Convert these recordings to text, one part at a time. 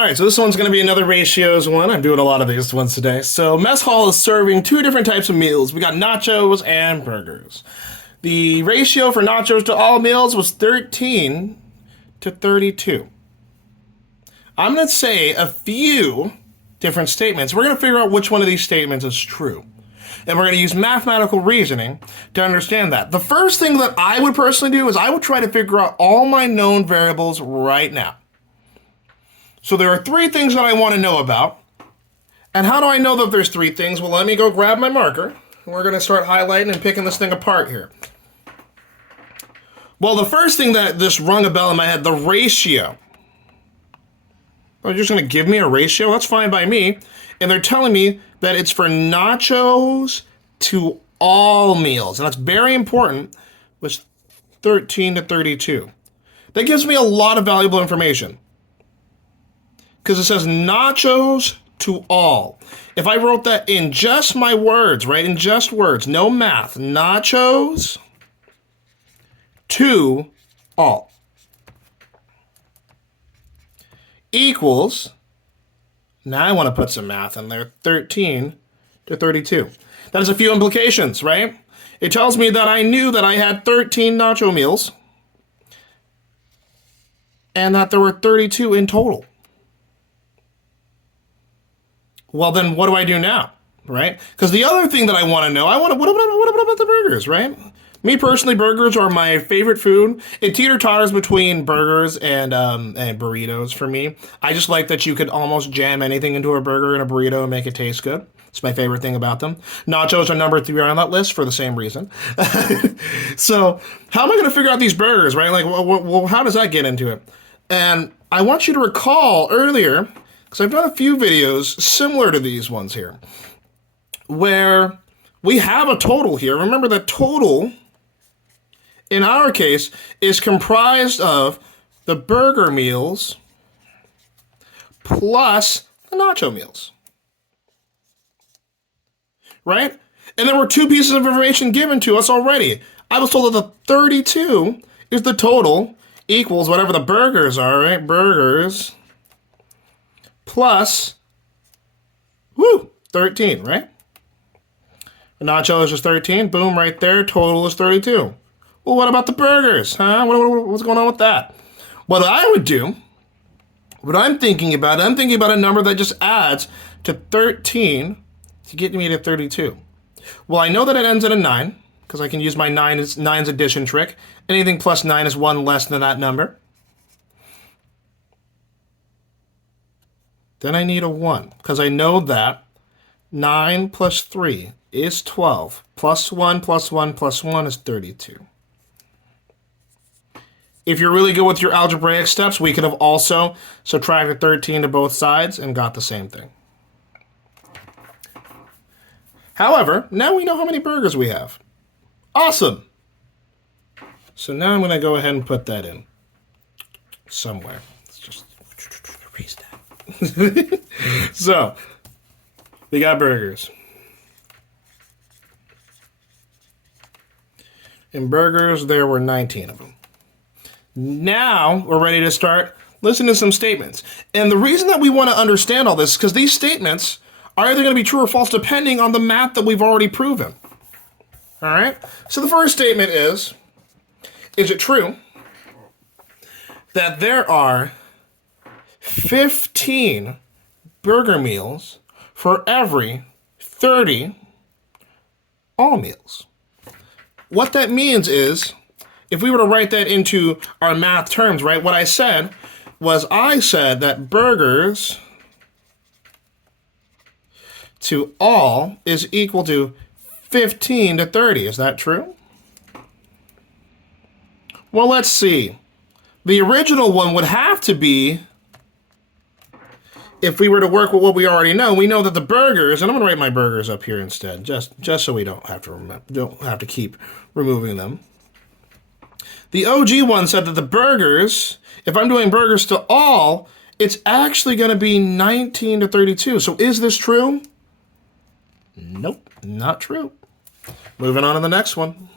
All right, so this one's going to be another ratios one. I'm doing a lot of these ones today. So Mess Hall is serving two different types of meals. We got nachos and burgers. The ratio for nachos to all meals was 13 to 32. I'm going to say a few different statements. We're going to figure out which one of these statements is true. And we're going to use mathematical reasoning to understand that. The first thing that I would personally do is I would try to figure out all my known variables right now. So there are three things that I want to know about. And how do I know that there's three things? Well, let me go grab my marker. We're going to start highlighting and picking this thing apart here. Well, the first thing that just rung a bell in my head, the ratio. They're just going to give me a ratio? That's fine by me. And they're telling me that it's for nachos to all meals. And that's very important, was 13 to 32. That gives me a lot of valuable information. Because it says nachos to all. If I wrote that in just my words, right, in just words, no math, nachos to all equals, now I want to put some math in there, 13 to 32. That has a few implications, right? It tells me that I knew that I had 13 nacho meals and that there were 32 in total. Well, then what do I do now, right? Because the other thing that I want to know, what about the burgers, right? Me personally, burgers are my favorite food. It teeter-totters between burgers and burritos for me. I just like that you could almost jam anything into a burger and a burrito and make it taste good. It's my favorite thing about them. Nachos are number 3 on that list for the same reason. So how am I going to figure out these burgers, right? Like, well, how does that get into it? And I want you to recall earlier, because I've done a few videos similar to these ones here, where we have a total here. Remember that total, in our case, is comprised of the burger meals plus the nacho meals. Right? And there were two pieces of information given to us already. I was told that the 32 is the total equals whatever the burgers are, right? Burgers plus, 13, right? The nachos is 13, boom, right there, total is 32. Well, what about the burgers, huh? What's going on with that? What I would do, what I'm thinking about a number that just adds to 13 to get me to 32. Well, I know that it ends at a 9, because I can use my 9's addition trick. Anything plus 9 is 1 less than that number. Then I need a 1, because I know that 9 plus 3 is 12, plus 1 plus 1 plus 1 is 32. If you're really good with your algebraic steps, we could have also subtracted 13 to both sides and got the same thing. However, now we know how many burgers we have. Awesome! So now I'm going to go ahead and put that in somewhere. Let's just erase that. So, we got burgers. In burgers, there were 19 of them. Now, we're ready to start listening to some statements. And the reason that we want to understand all this is because these statements are either going to be true or false depending on the math that we've already proven. All right? So the first statement is it true that there are 15 burger meals for every 30 all meals? What that means is, if we were to write that into our math terms, right, what I said was I said that burgers to all is equal to 15 to 30. Is that true? Well, let's see. The original one would have to be, if we were to work with what we already know, we know that the burgers, and I'm going to write my burgers up here instead, just so we don't have to keep removing them. The OG one said that the burgers, if I'm doing burgers to all, it's actually going to be 19 to 32. So is this true? Nope, not true. Moving on to the next one.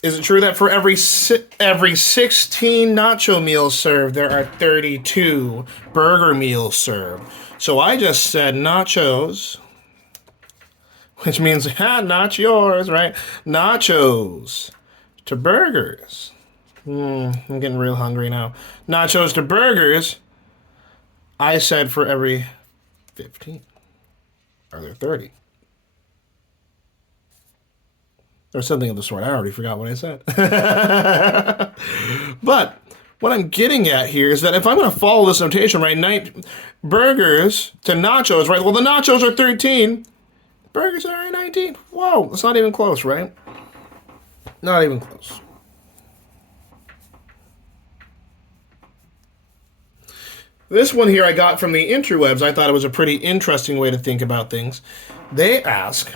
Is it true that for every 16 nacho meals served, there are 32 burger meals served? So I just said nachos, which means, not yours, right? Nachos to burgers. I'm getting real hungry now. Nachos to burgers, I said for every 15. Are there 30? Or something of the sort. I already forgot what I said. But what I'm getting at here is that if I'm going to follow this notation, right, burgers to nachos, right, well, the nachos are 13. Burgers are 19. Whoa, it's not even close, right? Not even close. This one here I got from the interwebs. I thought it was a pretty interesting way to think about things. They ask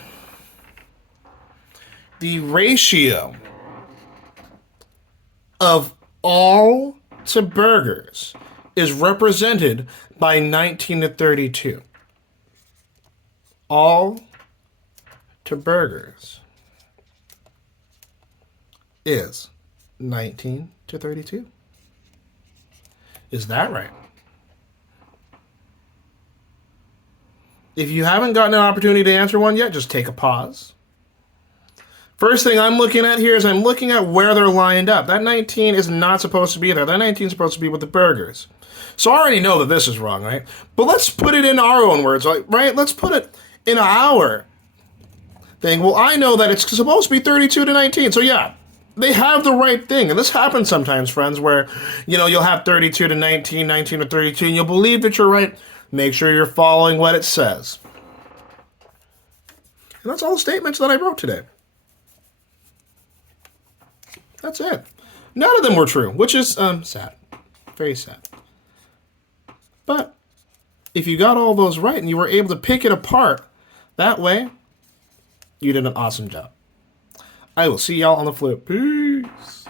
the ratio of all to burgers is represented by 19 to 32. All to burgers is 19 to 32. Is that right? If you haven't gotten an opportunity to answer one yet, just take a pause. First thing I'm looking at here is I'm looking at where they're lined up. That 19 is not supposed to be there. That 19 is supposed to be with the burgers. So I already know that this is wrong, right? But let's put it in our own words, right? Let's put it in our thing. Well, I know that it's supposed to be 32 to 19. So yeah, they have the right thing. And this happens sometimes, friends, where, you'll have 32 to 19, 19 to 32, and you'll believe that you're right. Make sure you're following what it says. And that's all the statements that I wrote today. That's it. None of them were true, which is sad. Very sad. But if you got all those right and you were able to pick it apart that way, you did an awesome job. I will see y'all on the flip. Peace.